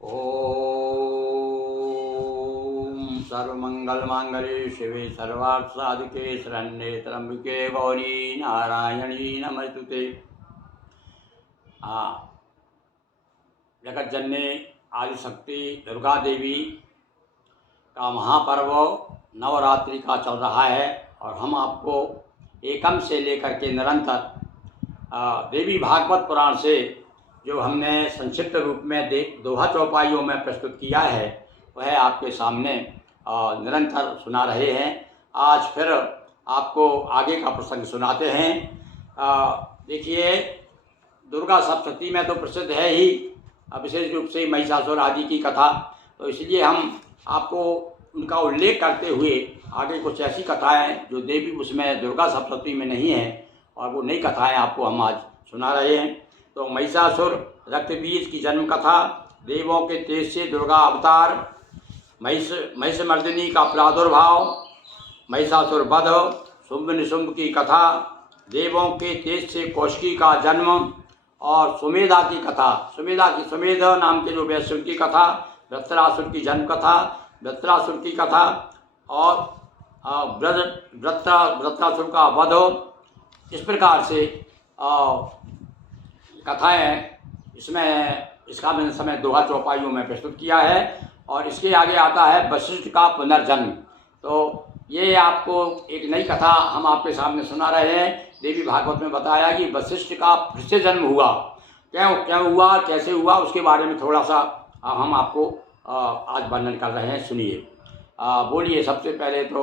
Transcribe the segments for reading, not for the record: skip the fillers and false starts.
ओम सर्वमंगलमांगल्ये शिवे सर्वार्थसाधिके शरण्ये त्र्यंबके गौरी नारायणी नमस्तुते। जगत जननी आदिशक्ति दुर्गा देवी का महापर्व नवरात्रि का चल रहा है और हम आपको एकम से लेकर के निरंतर देवी भागवत पुराण से जो हमने संक्षिप्त रूप में दोहा चौपाइयों में प्रस्तुत किया है वह आपके सामने निरंतर सुना रहे हैं। आज फिर आपको आगे का प्रसंग सुनाते हैं। देखिए, दुर्गा सप्तशती में तो प्रसिद्ध है ही, विशेष रूप से महिषासुर आदि की कथा, तो इसलिए हम आपको उनका उल्लेख करते हुए आगे कुछ ऐसी कथाएं जो देवी उसमें दुर्गा सप्तशती में नहीं है और वो नई कथाएं आपको हम आज सुना रहे हैं। तो महिषासुर रक्तबीज की जन्म कथा, देवों के तेज से दुर्गा अवतार, महिषमर्दिनी का प्रादुर्भाव, महिषासुर वध, शुंभ निशुंभ की कथा, देवों के तेज से कौशिकी का जन्म और सुमेधा की कथा, सुमेध नाम के जो वैश्य की कथा, वृत्रासुर की जन्म कथा, वृत्रासुर की कथा और वृत्रासुर का वध। इस प्रकार से कथाएं इसका मैंने समय दोहा चौपाइयों में प्रस्तुत किया है। और इसके आगे आता है वशिष्ठ का पुनर्जन्म। तो ये आपको एक नई कथा हम आपके सामने सुना रहे हैं। देवी भागवत में बताया कि वशिष्ठ का फिर से जन्म हुआ, क्यों हुआ, कैसे हुआ, उसके बारे में थोड़ा सा हम आपको आज वर्णन कर रहे हैं। सुनिए, बोलिए। सबसे पहले तो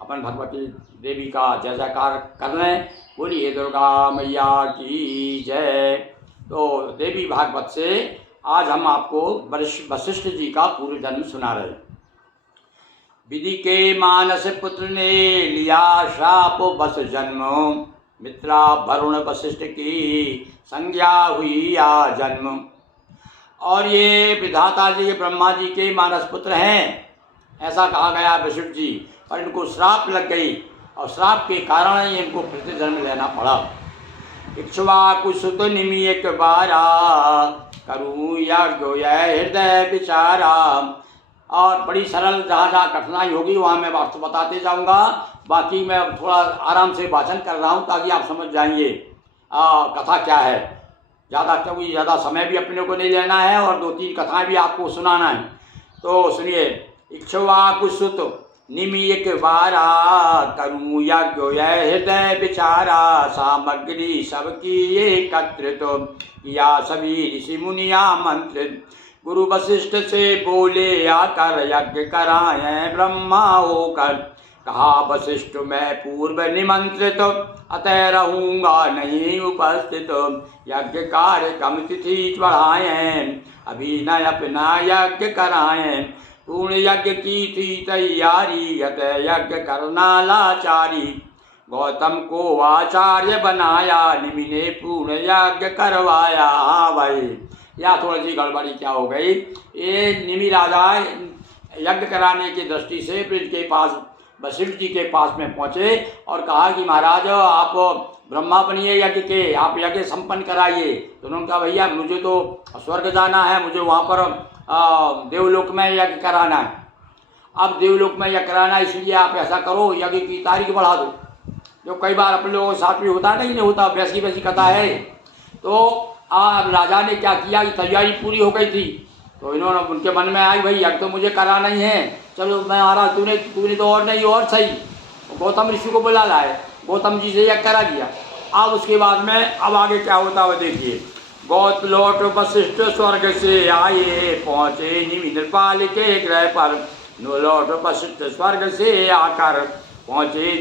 अपन भगवती देवी का जय जयकार कर लें। बोलिए दुर्गा मैया की जय। तो देवी भागवत से आज हम आपको वशिष्ठ जी का पूर्व जन्म सुना रहे हैं। विधि के मानस पुत्र ने लिया शाप बस जन्म, मित्रा वरुण वशिष्ठ की संज्ञा हुई आ जन्म। और ये विधाता जी ब्रह्मा जी के मानस पुत्र हैं, ऐसा कहा गया वशिष्ठ जी, पर इनको श्राप लग गई और श्राप के कारण ही इनको फिर से जन्म लेना पड़ा। इक्ष्वाकु सुत निमि एक बारा, करूँ यज्ञ हृदय विचारा। और बड़ी सरल, जहाँ जहाँ कठिनाई होगी वहाँ मैं आपको बताते जाऊँगा। बाकी मैं थोड़ा आराम से वाचन कर रहा हूँ ताकि आप समझ जाएंगे कथा क्या है। क्योंकि ज़्यादा समय भी अपने को नहीं लेना है और 2-3 कथाएं भी आपको सुनाना है। तो सुनिए। इक्ष्वाकु सुत निमि एक बारा, करूँ यज्ञ हृदय विचारा। सामग्री सबकी एकत्रित, किया सभी ऋषि मुनिया मंत्रित। गुरु वशिष्ठ से बोले आकर, यज्ञ कराएं ब्रह्मा होकर। कहा वशिष्ठ मैं पूर्व निमंत्रित, अतः रहूँगा नहीं उपस्थित। यज्ञ कार्य कम तिथि बढ़ाएं, अभी न अपना यज्ञ कराएं। पूर्ण यज्ञ की थी तैयारी, अतः यज्ञ करना लाचारी। गौतम को आचार्य बनाया, निमि ने पूर्ण यज्ञ करवाया। हाँ भाई, या थोड़ी सी गड़बड़ी क्या हो गई। ये निमि राजा यज्ञ कराने की दृष्टि से फिर इनके पास वशिष्ठ जी के पास में पहुँचे और कहा कि महाराज आप ब्रह्मा बनिए, यज्ञ के आप यज्ञ संपन्न कराइए। तो उन्होंने कहा भैया मुझे तो स्वर्ग जाना है, मुझे वहाँ पर देवलोक में यज्ञ कराना है। अब देवलोक में यज्ञ कराना है, इसलिए आप ऐसा करो यज्ञ की तारीख बढ़ा दो। जो कई बार अपने लोगों के साथ भी होता नहीं होता, वैसी कथा है। तो अब राजा ने क्या किया कि तैयारी पूरी हो गई थी, तो इन्होंने उनके मन में आई भाई यज्ञ तो मुझे कराना ही है, चलो मैं महाराज तूने तो और नहीं और सही। गौतम ऋषि को बुला लाए, गौतम जी से यज्ञ करा दिया। अब उसके बाद में अब आगे क्या होता है देखिए। गौत लौट वशिष्ठ स्वर्ग से आए, पहुँचे निमि नृपाल के गृह पर। नो लौट वशिष्ठ स्वर्ग से आकर, पहुँचे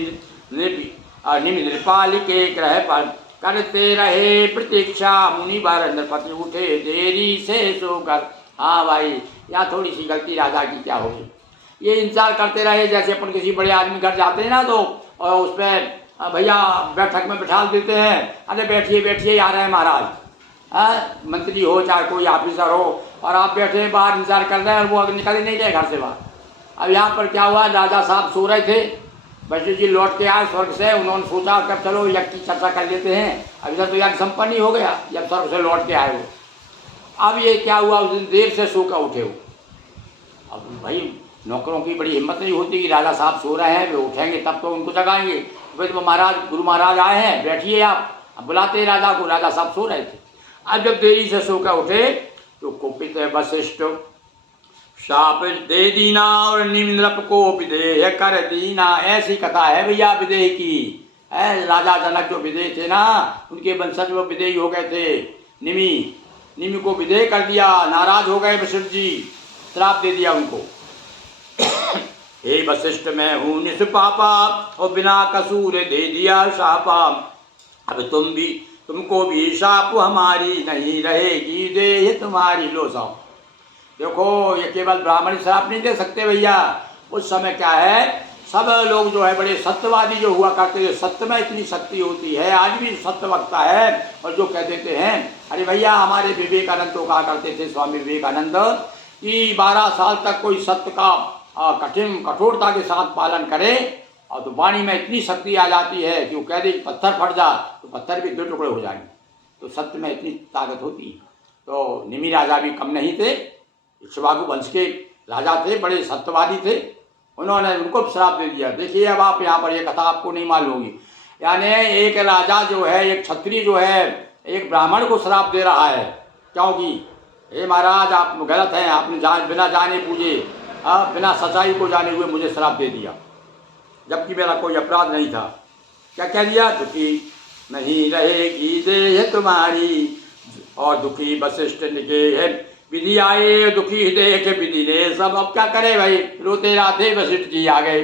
निमि नृपाल के गृह पर। करते रहे प्रतीक्षा मुनिवर, नृपति उठे देरी से सोकर। हाँ भाई, यहाँ थोड़ी सी गलती राजा की क्या होगी। ये इंतजार करते रहे, जैसे अपन किसी बड़े आदमी घर जाते हैं ना, तो और उस पर भैया बैठक में बैठा देते हैं, अरे बैठिए बैठिए आ रहे हैं महाराज। मंत्री हो चाहे कोई ऑफिसर हो, और आप बैठे बाहर इंतजार कर रहे हैं और वो अगर निकल ही नहीं गए घर से बाहर। अब यहाँ पर क्या हुआ, राजा साहब सो रहे थे, वशिष्ठ जी लौट के आए स्वर्ग से। उन्होंने सोचा कब चलो यज्ञ की चर्चा कर लेते हैं। अब इधर तो यज्ञ संपन्न ही हो गया जब स्वर्ग से लौट के आए वो। अब ये क्या हुआ, उस दिन देर से सो कर उठे हो। अब भाई नौकरों की बड़ी हिम्मत नहीं होती कि राजा साहब सो रहे हैं, वे उठेंगे तब तो उनको जगाएंगे। फिर तो महाराज, गुरु महाराज आए हैं, बैठिए आप। अब बुलाते राजा को, राजा साहब सो रहे थे। अब जब देरी से सो कर उठे तो कुपित वशिष्ठ शाप दे दीना और निम्नप को विदेह कर दीना। ऐसी कथा है भैया विदेह की। राजा जनक जो विदेह थे ना, उनके वंशज वो विदेही हो गए थे। निमि को विदेह कर दिया, नाराज हो गए वशिष्ठ जी, श्राप दे दिया उनको। हे वशिष्ठ, मैं हूँ निष्पापा और बिना कसूर दे दिया शापा। अब तुमको भी शाप हमारी नहीं रहेगी देह तुम्हारी। लो साहब देखो, ये केवल ब्राह्मण श्राप नहीं दे सकते भैया। उस समय क्या है, सब लोग जो है बड़े सत्यवादी जो हुआ करते थे, सत्य में इतनी शक्ति होती है। आज भी सत्य वक्ता है और जो कह देते हैं, अरे भैया हमारे विवेकानंद तो कहा करते थे, स्वामी विवेकानंद, कि 12 साल तक कोई सत्य का कठोरता के साथ पालन करे और तो वाणी में इतनी शक्ति आ जाती है कि वो कह दे पत्थर फट जा तो पत्थर भी 2 टुकड़े हो जाएंगे। तो सत्य में इतनी ताकत होती है। तो निमि राजा भी कम नहीं थे, इक्ष्वाकु वंश के राजा थे, बड़े सत्यवादी थे। उन्होंने उनको श्राप दे दिया। देखिए अब आप यहाँ पर ये कथा आपको नहीं मालूम होगी। यानी एक राजा जो है, एक क्षत्रिय जो है, एक ब्राह्मण को श्राप दे रहा है। क्योंकि हे महाराज आप गलत हैं, आपने बिना जाने पूछे, बिना सच्चाई को जाने हुए मुझे श्राप दे दिया, जबकि मेरा कोई अपराध नहीं था। क्या कह दिया, दुखी नहीं रहेगी देह तुम्हारी। और दुखी वशिष्ठ निके विधि आए, दुखी हृदय के विधि ने सब। अब क्या करे भाई, रोते राते वशिष्ठ जी आ गए।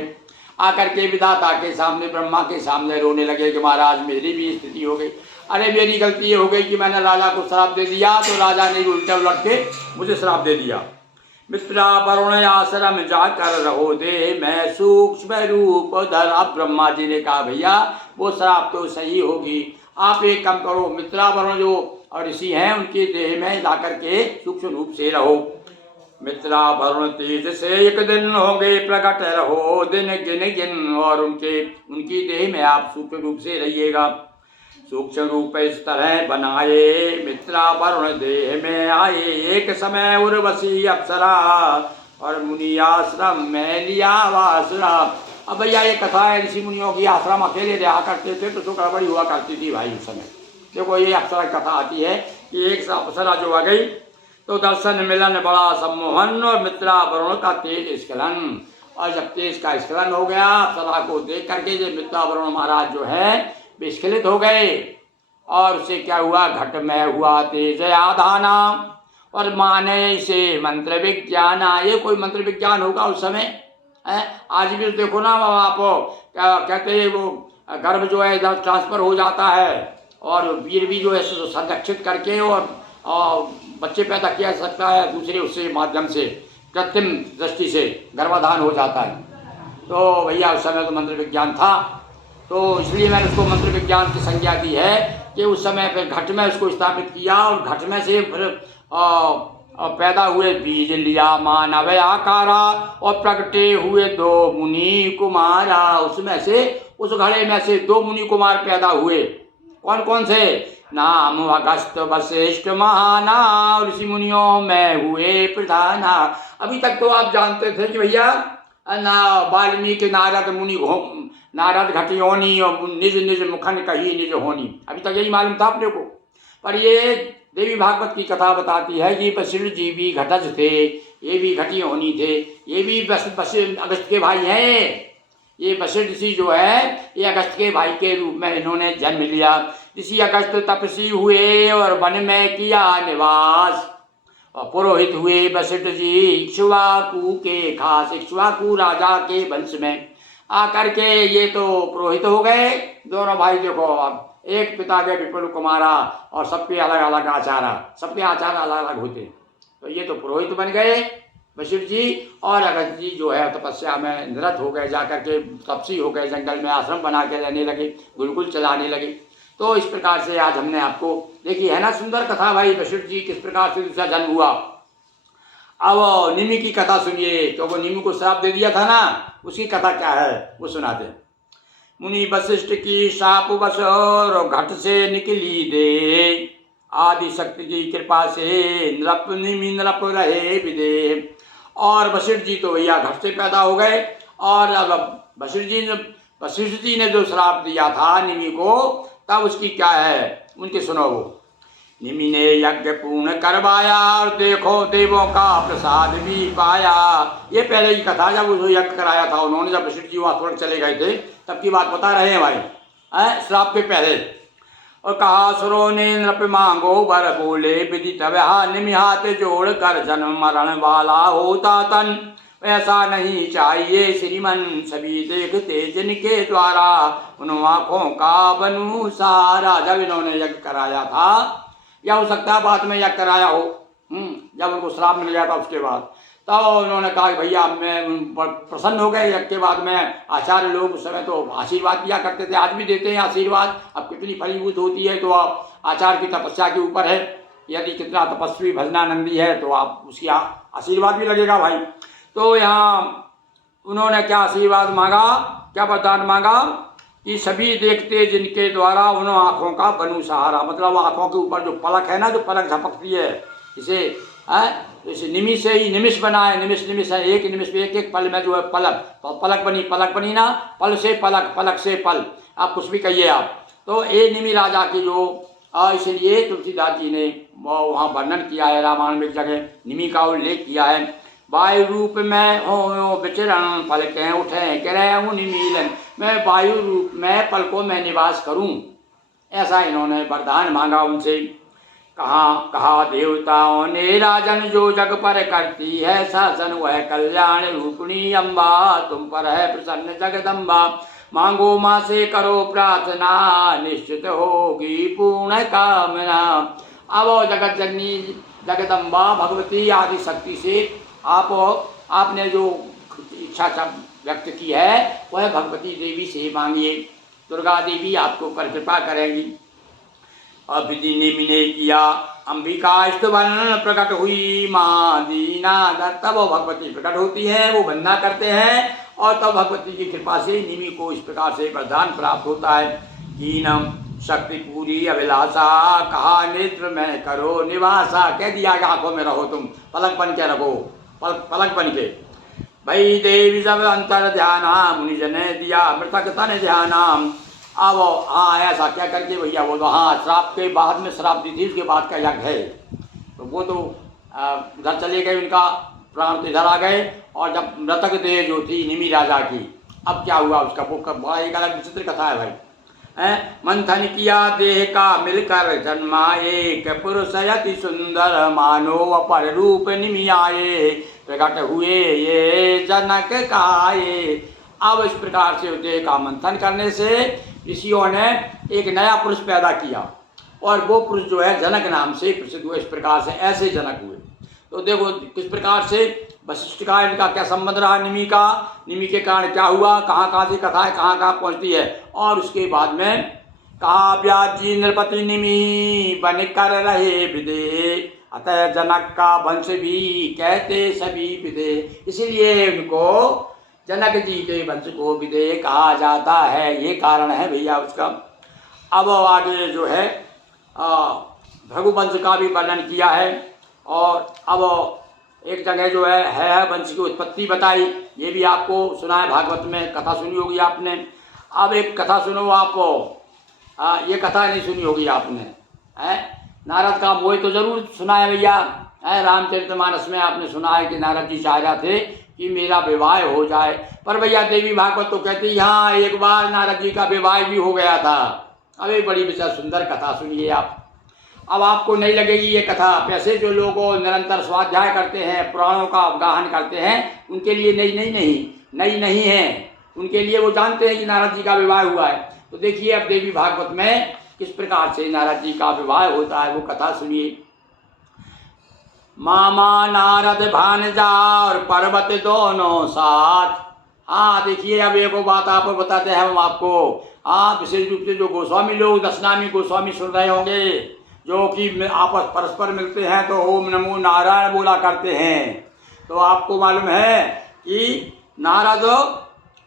आकर के विधाता के सामने, ब्रह्मा के सामने रोने लगे कि महाराज मेरी भी स्थिति हो गई। अरे मेरी गलती ये हो गई कि मैंने राजा को श्राप दे दिया, तो राजा ने उल्टे उलट के मुझे श्राप दे दिया। मित्रा वरुण आश्रम जाकर रहो दे मैं सूक्ष्म रूप धर। अब ब्रह्मा जी ने कहा भैया वो श्राप तो सही होगी, आप एक काम करो, मित्रा वरुण जो ऋषि हैं उनके देह में जाकर के सूक्ष्म रूप से रहो। मित्रा वरुण तेज से एक दिन होंगे प्रकट रहो दिन गिन गिन। और उनकी देह में आप सूक्ष्म रूप से रहिएगा। सूक्ष्म रूप इस तरह बनाए मित्रा वरुण देह में आए। एक समय उर्वशी अप्सरा और मुनि आश्रम में लिया वासरा। अब भैया ये कथा है ऋषि मुनियों की, आश्रम अकेले रहा करते थे तो गड़बड़ी हुआ करती थी भाई उस समय। देखो ये अप्सरा कथा आती है कि एक अप्सरा जो आ गई तो दर्शन मिलन बड़ा सम्मोहन और मित्रा वरुण का तेज स्खलन। और जब तेज का स्खलन हो गया, अप्सरा को देख करके जो मित्रा वरुण महाराज जो है विस्खलित हो गए। और उससे क्या हुआ, घट में हुआ तेज आधाना और माने से मंत्र विज्ञान। ये कोई मंत्र विज्ञान होगा उस समय है? आज भी देखो ना आप क्या कहते हैं, वो गर्भ जो है इधर ट्रांसफर हो जाता है और वीर भी जो है संरक्षित करके और बच्चे पैदा किया जा सकता है दूसरे उससे माध्यम से, कृत्रिम दृष्टि से गर्भाधान हो जाता है। तो भैया उस समय तो मंत्र विज्ञान था, तो इसलिए मैंने उसको मंत्र विज्ञान की संज्ञा दी है कि उस समय फिर घट में उसको स्थापित किया और घट में से फिर पैदा हुए बीज लिया मानव आकारा और प्रगटे हुए 2 मुनि कुमारा। उसमें से उस घड़े में से 2 मुनि कुमार पैदा हुए। कौन कौन से, नाम अगस्त वशिष्ठ महाना ऋषि मुनियों में हुए प्रधाना। अभी तक तो आप जानते थे कि भैया ना वाल्मीकि नारद मुनि नारद घटी होनी और निज निज मुखन कही निज होनी, अभी तक यही मालूम था अपने को। पर ये देवी भागवत की कथा बताती है कि वशिष्ठ जी भी घटज थे, ये भी घटी होनी थे, ये भी अगस्त के भाई हैं। ये वशिष्ठ ऋषि जो है ये अगस्त के भाई के रूप में इन्होंने जन्म लिया। ऋषि अगस्त तपस्वी हुए और वन में किया निवास। और पुरोहित हुए वशिष्ठ जी इक्ष्वाकु के खास, इक्ष्वाकु राजा के वंश में आकर के ये तो पुरोहित हो गए दोनों भाई। देखो अब एक पिता के विपुल कुमारा और सबके अलग अलग आचार, सबके आचार अलग अलग होते, तो ये तो पुरोहित बन गए वशिष्ठ जी। और अगस्त जी जो है तपस्या में निरत हो गए, जाकर के तपस्वी हो गए, जंगल में आश्रम बना के रहने लगे, गुरुकुल चलाने लगे। तो इस प्रकार से आज हमने आपको देखी है ना सुंदर कथा भाई, वशिष्ठ जी किस प्रकार से दूसरा जन्म हुआ। अब निमि की कथा सुनिए, क्योंकि निमि को श्राप दे दिया था ना, उसकी कथा क्या है वो सुनाते। मुनि वशिष्ठ की शाप बस और घट से निकली दे आदि शक्ति की कृपा से नृप निमि नृप रहे विदेह। और वशिष्ठ जी तो भैया घर से पैदा हो गए, और अब वशिष्ठ जी ने जो श्राप दिया था निमि को, तब उसकी क्या है उनके सुनो। वो निमि ने यज्ञ पूर्ण करवाया और देखो देवों का प्रसाद भी पाया। ये पहले की कथा, जब उसको यज्ञ कराया था उन्होंने, जब वशिष्ठ जी वहाँ स्वर्ग चले गए थे, तब की बात बता रहे हैं भाई, श्राप के पहले। और कहा सुरों ने नृप मांगो वर बोले विदित वहा निमि हाथ जोड़ कर जन्म मरण वाला होता तन। ऐसा नहीं चाहिए श्रीमन सभी देखते जिनके द्वारा उन आँखों का बनू सारा। जब इन्होंने यज्ञ कराया था, या हो सकता है बाद में यज्ञ कराया हो, जब उनको श्राप मिल गया था उसके बाद, तब उन्होंने कहा कि भैया मैं प्रसन्न हो गए। यज्ञ के बाद में आचार्य लोग उस समय तो आशीर्वाद दिया करते थे, आज भी देते हैं आशीर्वाद। अब कितनी फलीभूत होती है तो आप आचार्य की तपस्या के ऊपर है, यदि कितना तपस्वी भजनानंदी है तो आप उसकी आशीर्वाद भी लगेगा भाई। तो यहाँ उन्होंने क्या आशीर्वाद मांगा, क्या वरदान मांगा कि सभी देखते जिनके द्वारा उन आँखों का बनू सहारा। मतलब आँखों के ऊपर जो पलक है ना, जो पलक झपकती है, इसे तो इसे निमि से ही निमिष बना है। निमिष निमिष है, एक निमिष में एक पल में जो है पलक, तो पलक बनी ना, पल से पलक, पलक से पल, आप कुछ भी कहिए आप। तो ये निमि राजा की जो, इसलिए तुलसीदास जी ने वहाँ वर्णन किया है रामायण में एक जगह, निमि का उल्लेख किया है। वायु रूप में हो विचरण पलकें उठे गिरहूँ निमीलन। मैं वायु रूप में पलकों में निवास करूं, ऐसा इन्होंने वरदान मांगा उनसे। कहा देवताओं ने राजन जो जग पर करती है शासन, वह कल्याण रूपिणी अम्बा तुम पर है प्रसन्न जगदम्बा। मांगो माँ से करो प्रार्थना निश्चित होगी पूर्ण कामना। अब जगत जननी जगदम्बा भगवती आदि शक्ति से आपने जो इच्छा व्यक्त की है वह भगवती देवी से मांगिए, दुर्गा देवी आपको पर कृपा करेंगी। और विधि निमि ने किया अंबिका स्तवन प्रकट हुई माँ दीनाधर। तब वो भगवती प्रकट होती है, वो वंदना करते हैं, और तब भगवती की कृपा से निमि को इस प्रकार से वरदान प्राप्त होता है। कीनम शक्ति पूरी अभिलाषा, कहा नेत्र में करो निवासा। कह दिया कि आंखों में रहो, तुम पलक बन के रहो, पलक बन के। भई देवी सब अंतर ध्याना मुनिजन ने दिया मृतक तन ध्याना। अब हाँ ऐसा क्या करके भैया, वो तो हाँ श्राप के बाद में श्राप दी थी, उसके बाद का यज्ञ है, तो वो तो उधर चले गए, उनका प्राण तो इधर आ गए। और जब मृतक देह जो थी निमि राजा की, अब क्या हुआ उसका, वो बड़ा एक अलग विचित्र कथा है भाई। मंथन किया देह का मिलकर जन्मा एक पुरुष अति सुंदर, मानो अपर रूप निमि आए प्रकट हुए ये जनक काये। अब इस प्रकार से देह का मंथन करने से ऋषियों ने एक नया पुरुष पैदा किया, और वो पुरुष जो है जनक नाम से प्रसिद्ध हुए। इस प्रकार से ऐसे जनक हुए। तो देखो किस प्रकार से वशिष्ठ का इनका क्या संबंध रहा निमि का, निमि के कारण क्या हुआ, कहाँ से कथाएं कहाँ पहुँचती है। और उसके बाद में कहा व्यास जी नृपति निमि बन कर रहे विदे, अतः जनक का वंश भी कहते सभी विदे। इसीलिए उनको जनक जी के वंश को विदे कहा जाता है, ये कारण है भैया उसका। अब आगे जो है भृगुवंश का भी वर्णन किया है, और अब एक जगह जो है वंश की उत्पत्ति बताई, ये भी आपको सुना है, भागवत में कथा सुनी होगी आपने। अब एक कथा सुनो आपको, ये कथा नहीं सुनी होगी आपने, है नारद का मोह तो जरूर सुना है भैया। रामचरितमानस में आपने सुना है कि नारद जी चाह रहे थे कि मेरा विवाह हो जाए, पर भैया देवी भागवत तो कहती है हाँ एक बार नारद जी का विवाह भी हो गया था। अब एक बड़ी विचार सुंदर कथा सुनिए आप। अब आपको नहीं लगेगी ये कथा, वैसे जो लोग निरंतर स्वाध्याय करते हैं, पुराणों का अवगाहन करते हैं, उनके लिए नई नहीं है, उनके लिए वो जानते हैं कि नारद जी का विवाह हुआ है। तो देखिए अब देवी भागवत में किस प्रकार से नारद जी का विवाह होता है, वो कथा सुनिए। मामा नारद भानजा और पर्वत दोनों साथ। हाँ देखिए अब एक बात आपको बताते हैं हम आपको। हाँ विशेष रूप से जो गोस्वामी लोग, दशनामी गोस्वामी सुन रहे होंगे, जो कि आपस परस्पर मिलते हैं तो ओम नमो नारायण बोला करते हैं। तो आपको मालूम है कि नारद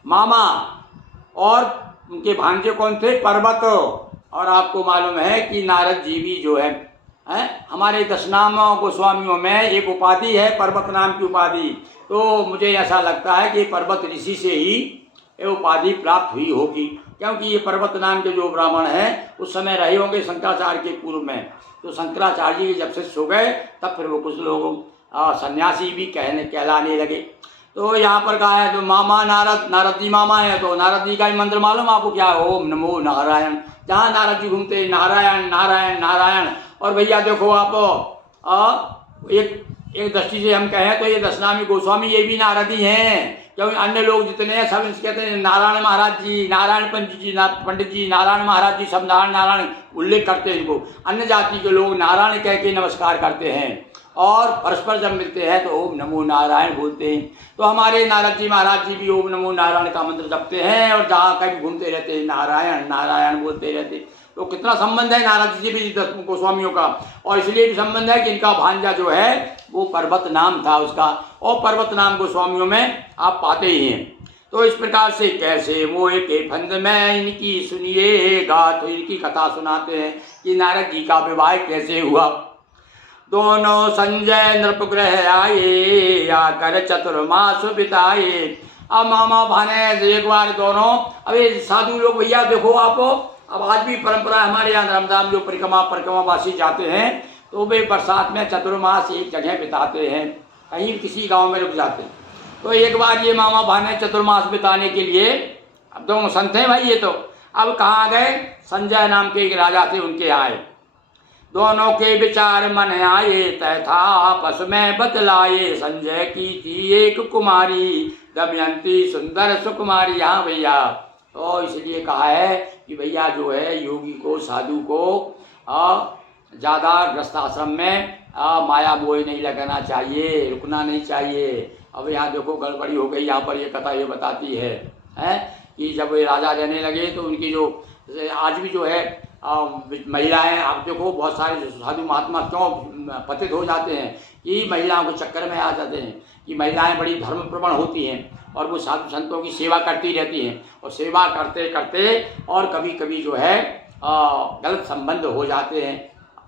मामा और उनके भांजे कौन थे, पर्वत। और आपको मालूम है कि नारद जी भी जो है है। हमारे 10 नामों गोस्वामियों में एक उपाधि है पर्वत नाम की उपाधि। तो मुझे ऐसा लगता है कि पर्वत ऋषि से ही ये उपाधि प्राप्त हुई होगी, क्योंकि ये पर्वत नाम के जो ब्राह्मण हैं उस समय रहे होंगे शंकराचार्य के पूर्व में। तो शंकराचार्य जी के जब शिष्य हो गए तब फिर वो कुछ लोग सन्यासी भी कहलाने लगे। तो यहाँ पर कहा है तो मामा नारद जी मामा है, तो नारद जी का ही मंत्र मालूम आपको क्या है? ओम नमो नारायण। जहाँ नारद जी घूमते नारायण नारायण नारायण। और भैया देखो आप एक दृष्टि से हम कहें तो ये 10 नामी गोस्वामी ये भी नारद ही हैं, क्योंकि अन्य लोग जितने हैं सब इनसे कहते हैं नारायण महाराज जी, नारायण पंडित जी, नारायण महाराज जी, सब नारायण नारायण उल्लेख करते हैं इनको। अन्य जाति के लोग नारायण कह के नमस्कार करते हैं और परस्पर जब मिलते हैं तो ओम नमो नारायण बोलते हैं। तो हमारे नारद जी महाराज जी भी ओम नमो नारायण का मंत्र जपते हैं और जहाँ कहीं घूमते रहते हैं नारायण नारायण बोलते रहते। तो कितना संबंध है नारद जी भी 10 गोस्वामियों का। और इसलिए भी संबंध है कि इनका भांजा जो है वो पर्वत नाम था उसका, और पर्वत नाम गोस्वामियों में आप पाते ही हैं। तो इस प्रकार से कैसे मोह के फंद में इनकी सुनिएगा, तो इनकी कथा सुनाते हैं कि नारद जी का विवाह कैसे हुआ। दोनों संजय नृपगृह आए, आकर चतुर्मास बिताए। अब मामा भाने एक बार दोनों, अभी साधु लोग भैया देखो आप, अब आज भी परंपरा हमारे यहाँ धर्मधाम जो परिक्रमावासी जाते हैं तो वे बरसात में चतुर्मास एक जगह बिताते हैं, कहीं किसी गांव में रुक जाते हैं। तो एक बार ये मामा भाने चतुर्मास बिताने के लिए, अब दोनों संत हैं भाई ये तो, अब कहाँ गए? संजय नाम के एक राजा थे उनके आए। दोनों के विचार मन आए, तय था आपस में बतलाए। संजय की थी एक कुमारी, दमयंती सुंदर सुकुमारी। हाँ भैया, तो इसलिए कहा है कि भैया जो है योगी को साधु को ज़्यादा गृहस्थाश्रम में माया मोह नहीं लगाना चाहिए, रुकना नहीं चाहिए। अब यहाँ देखो गड़बड़ी हो गई, यहाँ पर ये कथा ये बताती है कि जब ये राजा रहने लगे तो उनकी जो आज भी जो है महिलाएं, आप देखो बहुत सारे साधु महात्मा क्यों पतित हो जाते हैं कि महिलाओं के चक्कर में आ जाते हैं कि महिलाएं बड़ी धर्मप्रवण होती हैं और वो साधु संतों की सेवा करती रहती हैं, और सेवा करते करते और कभी कभी जो है गलत संबंध हो जाते हैं,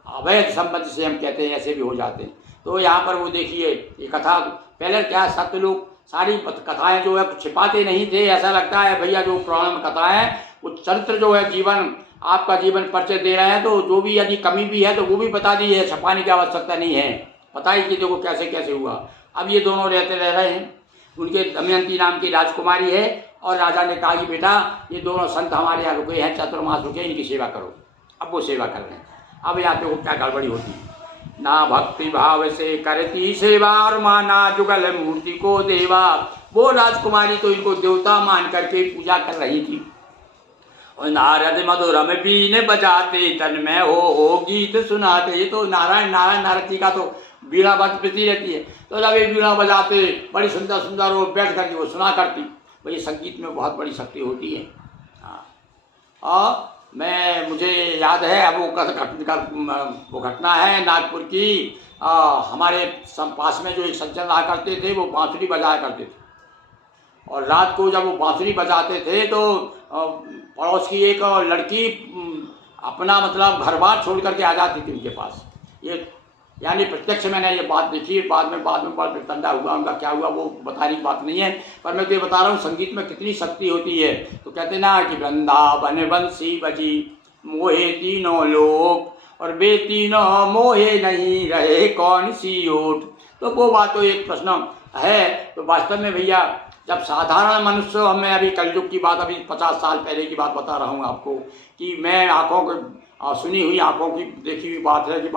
अवैध संबंध से हम कहते हैं, ऐसे भी हो जाते हैं। तो यहाँ पर वो देखिए ये कथा, पहले क्या सत्य लोग सारी कथाएं जो है छिपाते नहीं थे। ऐसा लगता है भैया जो पुराण कथाएं वो चरित्र जो है जीवन, आपका जीवन परिचय दे रहे हैं, तो जो भी यदि कमी भी है तो वो भी बता दी है, छपाने की आवश्यकता नहीं है, पता ही कि देखो कैसे कैसे हुआ। अब ये दोनों रहते रह रहे हैं, उनके दमयंती नाम की राजकुमारी है, और राजा ने कहा कि बेटा ये दोनों संत हमारे यहाँ रुके हैं, चतुर्मास रुके, इनकी सेवा करो। अब वो सेवा कर रहे हैं। अब यहाँ पे वो क्या गड़बड़ी होती है, ना भक्ति भाव से करती सेवा और माना जुगल मूर्ति को देवा। वो राजकुमारी तो इनको देवता मान करके पूजा कर रही थी। और नारद मधुरम बीन बजाते, तन में हो गीत सुनाते। ये तो नारायण नारायण नारद जी का तो बीड़ा बजती रहती है, तो जब ये बीड़ा बजाते बड़ी सुंदर सुंदर वो बैठ करके वो सुना करती। भाई संगीत में बहुत बड़ी शक्ति होती है। हाँ, और मुझे याद है अब वो घटना है नागपुर की। हमारे पास में जो एक सज्जन रहा करते थे वो बांसुरी बजाया करते थे, और रात को जब वो बांसुरी बजाते थे तो पड़ोस की एक लड़की अपना मतलब घर बार छोड़ करके आ जाती थी उनके पास। ये यानी प्रत्यक्ष मैंने ये बात देखी, बाद में बहुत तंदा हुआ, उनका क्या हुआ वो बताने की बात नहीं है, पर मैं तो ये बता रहा हूँ संगीत में कितनी शक्ति होती है। तो कहते ना कि वृंदावन बंसी बजी, मोहे तीनों लोग, और वे तीनों मोहे नहीं रहे कौन सी ओट। तो वो बात तो एक प्रश्न है। तो वास्तव में भैया जब साधारण मनुष्य, हमें अभी कलयुग की बात, अभी 50 साल पहले की बात बता रहा हूँ आपको, कि मैं आँखों को सुनी हुई आँखों की देखी हुई बात है कि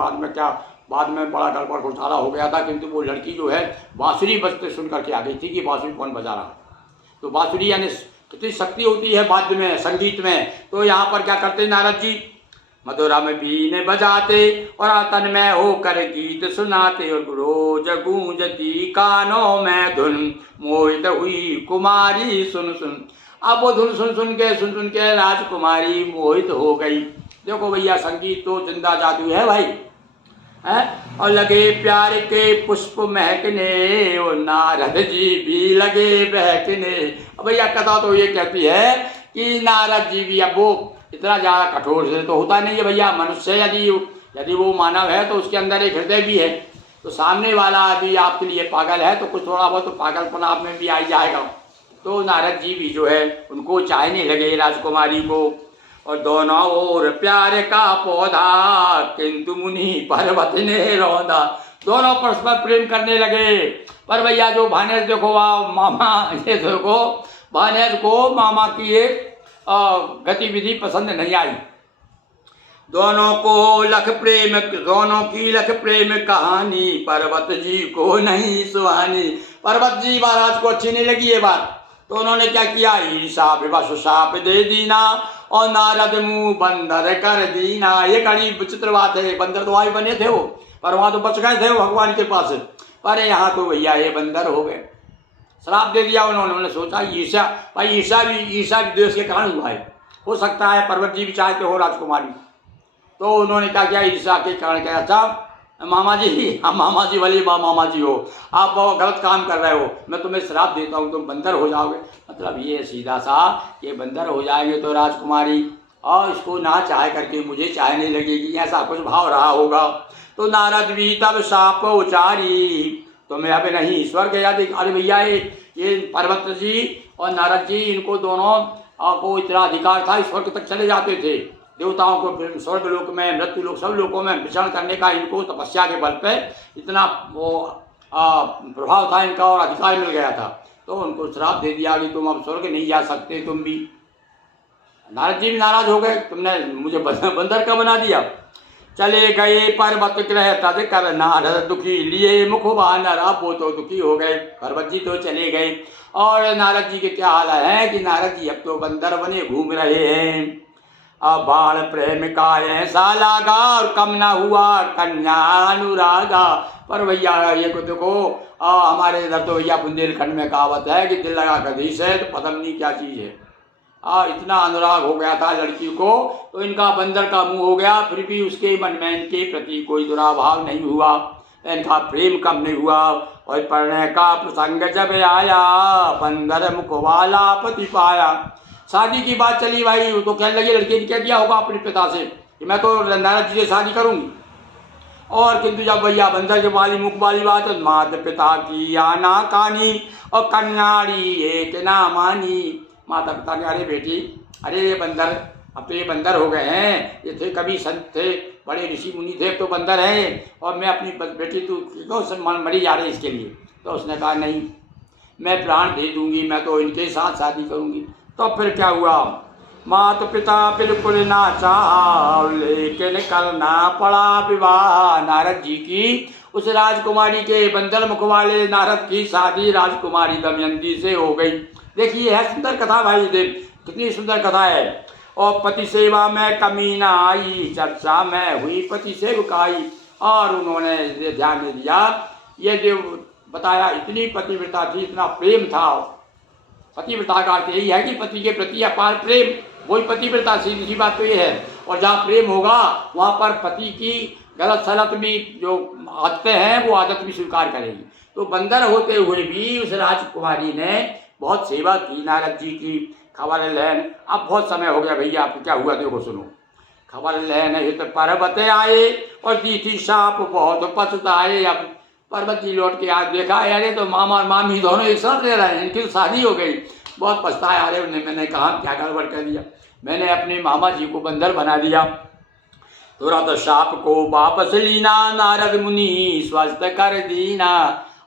बाद में बड़ा गड़बड़ घोटाला हो गया था, किंतु वो लड़की जो है बांसुरी बजते सुन करके आ गई थी कि बांसुरी कौन बजा रहा है। तो बांसुरी यानी कितनी शक्ति होती है वाद्य में, संगीत में। तो यहाँ पर क्या करते नारद जी, मधुरम बीन बजाते और तन में होकर गीत सुनाते, और रोज गूंजती कानों में धुन, मोहित हुई कुमारी सुन सुन। अब वो धुन सुन सुन के राजकुमारी मोहित हो गई। देखो भैया संगीत तो जिंदा जादू है भाई, है। और लगे प्यार के पुष्प महकने, और नारद जी भी लगे बहकने। अब भैया कथा तो ये कहती है कि नारद जी भी, अब वो इतना ज़्यादा कठोर से तो होता नहीं है भैया। मनुष्य यदि वो मानव है तो उसके अंदर एक हृदय भी है, तो सामने वाला आदमी आपके लिए पागल है तो कुछ थोड़ा बहुत तो पागलपना आप में भी आ जाएगा। तो नारद जी भी जो है उनको चाहने लगे राजकुमारी को, और दोनों ओर प्यार का पौधा किंतु मुनि पर्वत ने रौंदा। दोनों परस्पर प्रेम करने लगे, पर भैया जो भानेज देखो वह मामा, ये देखो भानेज को मामा की एक गतिविधि पसंद नहीं आई। दोनों की लख प्रेम कहानी पर्वत जी को नहीं सुहानी। पर्वत जी महाराज को अच्छी नहीं लगी ये बात, तो उन्होंने क्या किया, ईर्षा विवश शाप दे दीना और नारद मुंह बंदर कर दीना। ये बड़ी विचित्र बात है, बंदर तो वहां बने थे वो, पर वहां तो बच गए थे वो भगवान के पास, पर यहाँ तो भैया ये बंदर हो गए, श्राप दे दिया उन्होंने। सोचा ईर्षा, भाई ईर्षा भी द्वेष के कारण हुआ है, हो सकता है पर्वत जी भी चाहते हो राजकुमारी, तो उन्होंने क्या किया, ईर्षा के कारण क्या, अच्छा मामा जी, हाँ मामा जी वाली मामा जी हो, आप बहुत गलत काम कर रहे हो, मैं तुम्हें श्राप देता हूँ, तुम बंदर हो जाओगे। मतलब ये सीधा सा, ये बंदर हो जाएंगे तो राजकुमारी और इसको ना चाह करके मुझे चाहने लगेगी, ऐसा कुछ भाव रहा होगा। तो नारद भी तब शाप उचारी, तुम्हें अब नहीं स्वर्ग याद। अरे भैया ये पर्वत जी और नारद जी, इनको दोनों को इतना अधिकार था, स्वर्ग तक चले जाते थे, देवताओं को स्वर्ग लोक में, मृत्यु लोक, सब लोकों में विचरण करने का इनको तपस्या के बल पे इतना वो प्रभाव था इनका और अधिकार मिल गया था। तो उनको श्राप दे दिया कि तुम अब स्वर्ग नहीं जा सकते। तुम भी, नारद जी भी नाराज हो गए, तुमने मुझे बंदर का बना दिया। चले गए पर्वत ग्रह तद कर नारद दुखी, लिए मुख वानर, अब वो तो दुखी हो गए, पर्वत जी तो चले गए। और नारद जी के क्या हाल है कि नारद जी अब तो बंदर बने घूम रहे हैं। अब बाण प्रेम का ऐसा लागा और कम ना हुआ कन्या अनुरागा। पर भैया ये को देखो, हमारे इधर तो भैया बुंदेलखंड में कहावत है कि दिल लगा कभी से तो पता नहीं क्या चीज़ है। इतना अनुराग हो गया था लड़की को, तो इनका बंदर का मुंह हो गया, फिर भी उसके मन में इनके प्रति कोई दुराभाव नहीं हुआ, इनका प्रेम कम नहीं हुआ। और पढ़ने का प्रसंग जब आया, बंदर मुख वाला पति पाया। शादी की बात चली भाई, वो तो कहने लगी, लड़की ने कह दिया होगा अपने पिता से कि मैं तो नारद जी से शादी करूंगी। और किंतु जब भैया बंदर के वाली मुख वाली बात, तो माता पिता की आना कानी और कन्याड़ी एक ना मानी। माता पिता ने, अरे बेटी, अरे ये बंदर, अब तो ये बंदर हो गए हैं, ये थे कभी संत थे, बड़े ऋषि मुनि थे, तो बंदर हैं, और मैं अपनी बेटी तू क्यों मरी जा रही इसके लिए। तो उसने कहा नहीं, मैं प्राण दे दूंगी, मैं तो इनके साथ शादी करूंगी। तो फिर क्या हुआ, माता पिता बिल्कुल ना चाहा, लेकिन करना पड़ा विवाह। नारद जी की उस राजकुमारी के बंदर मुख वाले नारद की शादी राजकुमारी दमयंती से हो गई। देखिए है सुंदर कथा भाई, देख कितनी सुंदर कथा है। और पति सेवा में कमी ना आई, चर्चा में हुई पति सेवकाई। और उन्होंने ध्यान में दिया, ये जो बताया, इतनी पतिव्रता थी, इतना प्रेम था। पतिव्रता का अर्थ यही है कि पति के प्रति अपार प्रेम, वही पतिव्रता। सीधी सी बात तो ये है। और जहाँ प्रेम होगा वहाँ पर पति की गलत सलत भी जो आदतें हैं वो आदत भी स्वीकार करेगी। तो बंदर होते हुए भी उस राजकुमारी ने बहुत सेवा की नारद जी की। खबर लेन, अब बहुत समय हो गया भैया, आपको क्या हुआ देखो सुनो। खबर लेन हित पर्वत आए और दी थी शाप बहुत पछताए। अब पर्वत जी लौट के आज देखा, अरे तो मामा और मामी दोनों एक साथ रह रहे हैं, इनकी तो शादी हो गई। बहुत पछताया, अरे उन्हें मैंने कहा क्या गड़बड़ कर दिया, मैंने अपने मामा जी को बंदर बना दिया। तुरंत शाप को वापस लीना, नारद मुनि स्वस्थ कर दीना।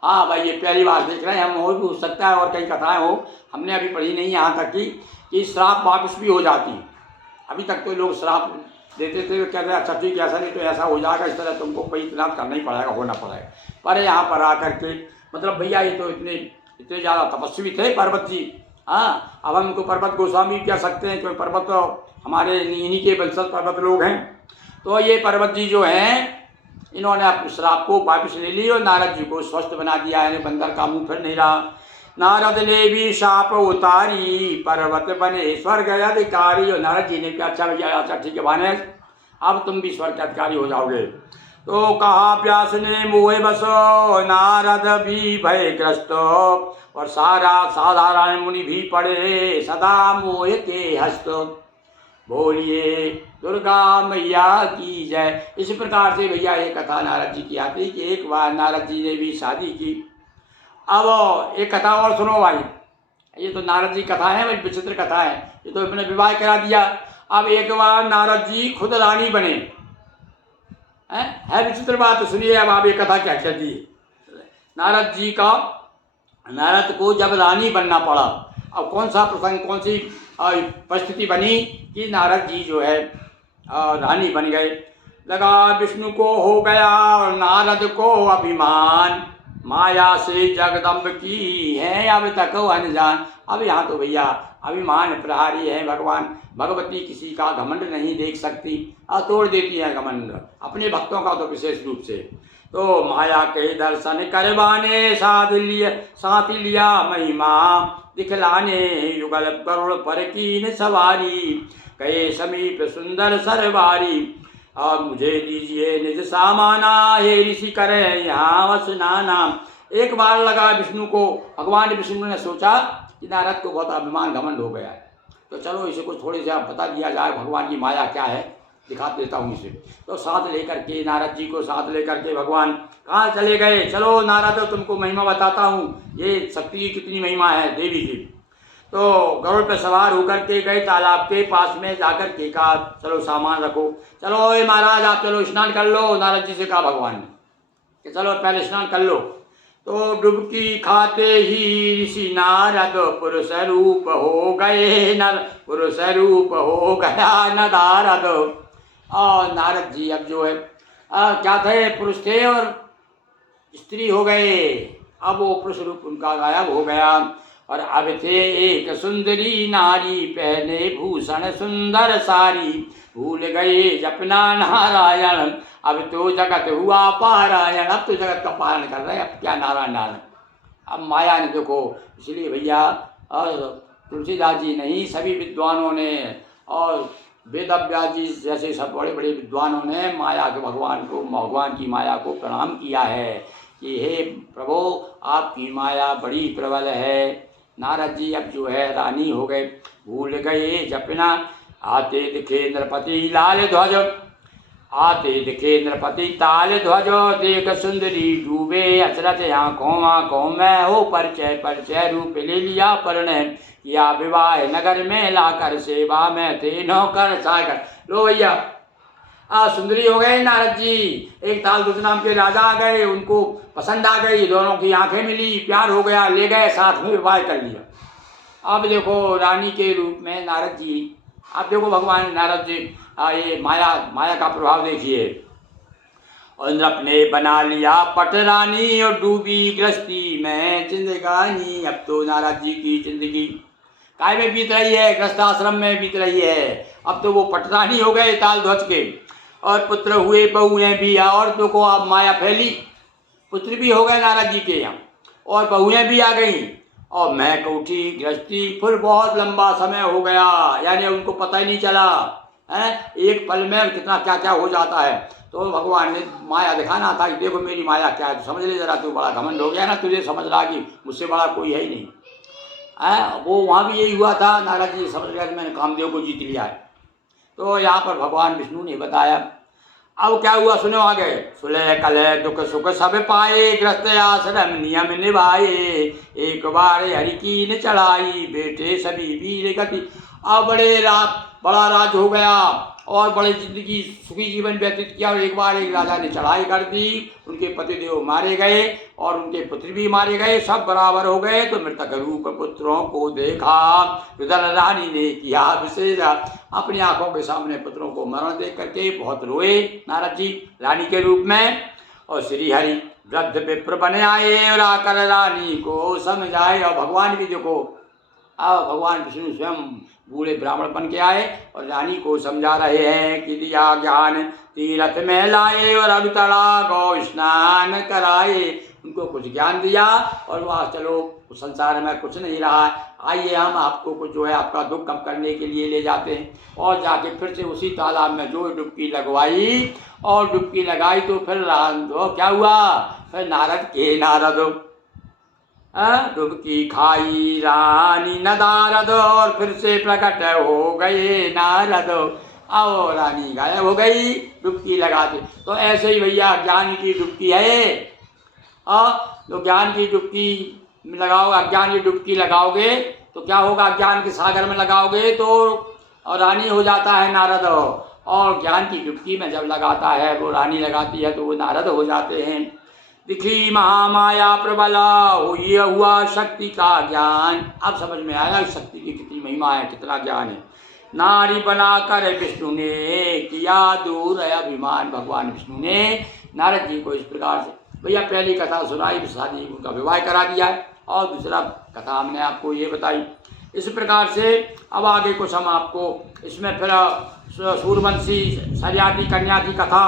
हाँ भाई, ये पहली बार देख रहे हैं हम, हो सकता है और कई कथाएं हो, हमने अभी पढ़ी नहीं यहाँ तक कि श्राप वापस भी हो जाती। अभी तक तो लोग श्राप देते थे, कहते हैं अच्छा ठीक है, ऐसा नहीं तो ऐसा हो जाएगा, इस तरह तुमको कोई इतना करना ही पड़ेगा, होना पड़ेगा। पर यहाँ पर आकर के मतलब भैया ये तो इतने ज़्यादा तपस्वी थे पर्वत जी। हाँ, अब हम उनको पर्वत गोस्वामी कह सकते हैं, क्योंकि पर्वत तो हमारे इन्हीं के वंशज पर्वत लोग हैं। तो ये पर्वत जी जो हैं, इन्होंने अपने श्राप को वापस ले ली और नारद जी को स्वस्थ बना दिया है, बंदर का मुंह फिर नहीं रहा। नारद ने भी शाप उतारी, पर्वत बने स्वर्ग अधिकारी। और नारद जी ने कहा अच्छा भैया, अच्छा ठीक है भाने, अब तुम भी स्वर्ग के अधिकारी हो जाओगे। तो कहा व्यास ने मोहे बसो, नारद भी भयग्रस्त और सारा साधारण मुनि भी पड़े सदा मोह के हस्त। बोलिए दुर्गा मैया की जय। इस प्रकार से भैया ये कथा नारद जी की आती है कि एक बार नारद जी ने भी शादी की। अब एक कथा और सुनो भाई, ये तो नारद जी कथा है, बड़ी विचित्र कथा है, ये तो अपने विवाह करा दिया। अब एक बार नारद जी खुद रानी बने, है विचित्र बात। तो सुनिए अब आप ये कथा क्या कहती है। नारद जी का, नारद को जब रानी बनना पड़ा, अब कौन सा प्रसंग, कौन सी परिस्थिति बनी कि नारद जी जो है रानी बन गए। लगा विष्णु को हो गया और नारद को अभिमान, माया से जगदम्ब की है अब तक अनजान। अब यहाँ तो भैया अभिमान प्रहारी है भगवान, भगवती किसी का घमंड नहीं देख सकती, तोड़ देती है घमंड अपने भक्तों का तो विशेष रूप से। तो माया के दर्शन करवाने साथ लिया महिमा, दिखलाने युगल करुण पर कीन सवारी, कहे समीप सुंदर सरवारी, अब मुझे दीजिए निज सामाना, हे ऋषि करे यहाँ वसनाना। एक बार लगा विष्णु को, भगवान विष्णु ने सोचा कि नारद को बहुत अभिमान घमंड हो गया है, तो चलो इसे कुछ थोड़ी सी बता दिया जाए भगवान की माया क्या है, दिखा देता हूँ इसे। तो साथ लेकर के, नारद जी को साथ लेकर के भगवान कहाँ चले गए। चलो नारद तुमको महिमा बताता हूँ, ये शक्ति की कितनी महिमा है देवी की। तो गरुड़ पर सवार होकर के गए तालाब के पास में, जाकर के कहा चलो सामान रखो, चलो ये महाराज आप चलो स्नान कर लो। नारद जी से कहा भगवान ने कि चलो पहले स्नान कर लो। तो डुबकी खाते ही ऋषि नारद पुरुष रूप हो गए, नर पुरुष रूप हो गया नारद। और नारद जी अब जो है क्या थे, पुरुष थे और स्त्री हो गए। अब वो पुरुष रूप उनका गायब हो गया और अब थे एक सुंदरी नारी, पहने भूषण सुंदर सारी, भूल गए जपना नारायण, अब तो जगत हुआ पारायण। अब तो जगत का पारण कर रहे हैं, अब क्या नारायण नारायण। अब माया ने देखो, इसलिए भैया तुलसीदास जी नहीं, सभी विद्वानों ने और वेदव्यास जी जैसे सब बड़े बड़े विद्वानों ने माया के भगवान को, भगवान की माया को प्रणाम किया है कि हे प्रभु आपकी माया बड़ी प्रबल है। नारद जी अब जो है रानी हो गए, भूल गए जपना, आते दिखे नृपति लाल ध्वज, आते दिखे नृपति ताल ध्वज, देख सुंदरी डूबे अचरज आँखों आँखों में, हो परिचय परिचय रूप ले लिया परिणय, किया विवाह नगर में लाकर, सेवा में थे नौकर सागर। लो भैया सुंदरी हो गए नारद जी, एक ताल ध्वज नाम के राजा आ गए, उनको पसंद आ गई, दोनों की आंखें मिली, प्यार हो गया, ले गए साथ में विवाह कर लिया। अब देखो रानी के रूप में नारद जी, अब देखो भगवान नारद जी ये माया का प्रभाव देखिए। और नृप ने बना लिया पट रानी और डूबी गृहस्थी में जिंदगानी। अब तो नारद जी की जिंदगी काय में बीत रही है, गृहस्थ आश्रम में बीत रही है। अब तो वो पटरानी हो गए ताल ध्वज के, और पुत्र हुए, बहुएं भी, औरतों को अब माया फैली, पुत्र भी हो गए नारद जी के यहाँ और बहुएं भी आ गई, और मैं उठी गृहस्थी, फिर बहुत लंबा समय हो गया, यानी उनको पता ही नहीं चला है एक पल में कितना क्या क्या हो जाता है। तो भगवान ने माया दिखाना था कि देखो मेरी माया क्या है, तो समझ ले जरा, तू बड़ा घमंड हो गया ना, तुझे समझ रहा कि मुझसे बड़ा कोई है ही नहीं है। वो वहाँ भी यही हुआ था, नारद जी समझ गया कि मैंने कामदेव को जीत लिया है। तो यहाँ पर भगवान विष्णु ने बताया। अब क्या हुआ सुनो आगे। सुलह कलह दुख सुख सब पाए, ग्रस्त आश्रम नियम निभाए, एक बार हरि कीन चढ़ाई, बेटे सभी वीर गति। अब बड़ा राज हो गया और बड़ी जिंदगी सुखी जीवन व्यतीत किया, और एक बार एक राजा ने चढ़ाई कर दी, उनके पतिदेव मारे गए और उनके पुत्र भी मारे गए, सब बराबर हो गए। तो मृतक रूप पुत्रों को देखा, रुदन रानी ने किया विशेष, अपनी आंखों के सामने पुत्रों को मरण देख करके बहुत रोए नारद जी रानी के रूप में। और श्री हरि वृद्ध विप्र बने आए और आकर रानी को समझाए। और भगवान भी देखो, अब भगवान विष्णु स्वयं बूढ़े ब्राह्मण बन के आए और रानी को समझा रहे हैं कि दिया ज्ञान तीरथ में लाए, और अब तड़ा गौ स्नान कराए। उनको कुछ ज्ञान दिया और वहाँ चलो संसार में कुछ नहीं रहा, आइए हम आपको कुछ जो है आपका दुख कम करने के लिए ले जाते हैं। और जाके फिर से उसी तालाब में जो डुबकी लगवाई, और डुबकी लगाई तो फिर क्या हुआ, फिर नारद डुबकी खाई रानी नदारद और फिर से प्रकट हो गए नारद। और रानी गायब हो गई डुबकी लगाते। तो ऐसे ही भैया ज्ञान की डुबकी है। तो ज्ञान की डुबकी लगाओ, अज्ञान की डुबकी लगाओगे तो क्या होगा, अज्ञान के सागर में लगाओगे तो और रानी हो जाता है नारद। और ज्ञान की डुबकी में जब लगाता है वो रानी लगाती है तो वो नारद हो जाते हैं। दिखी महामाया प्रबल हुआ शक्ति का ज्ञान। अब समझ में आया शक्ति की कितनी महिमा है, कितना ज्ञान है। नारी बनाकर विष्णु ने किया दूर अभिमान। भगवान विष्णु ने नारद जी को इस प्रकार से भैया पहली कथा सुनाई, शादी उनका विवाह करा दिया है, और दूसरा कथा हमने आपको ये बताई। इस प्रकार से अब आगे कुछ हम आपको इसमें फिर सूर्यवंशी सरियाती कन्या की कथा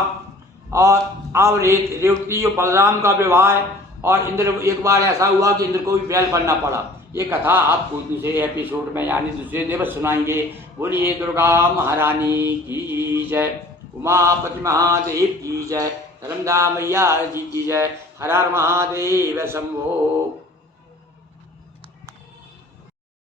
और रेवती और बलराम का विवाह। और इंद्र, एक बार ऐसा हुआ कि इंद्र को भी बैल बनना पड़ा। ये कथा आपको दूसरे एपिसोड में यानी दूसरे दिवस सुनाएंगे। बोलिए दुर्गा महारानी की जय, उमापति महादेव की जय, धर्मदा मैया जी की जय। हर हर महादेव शंभो।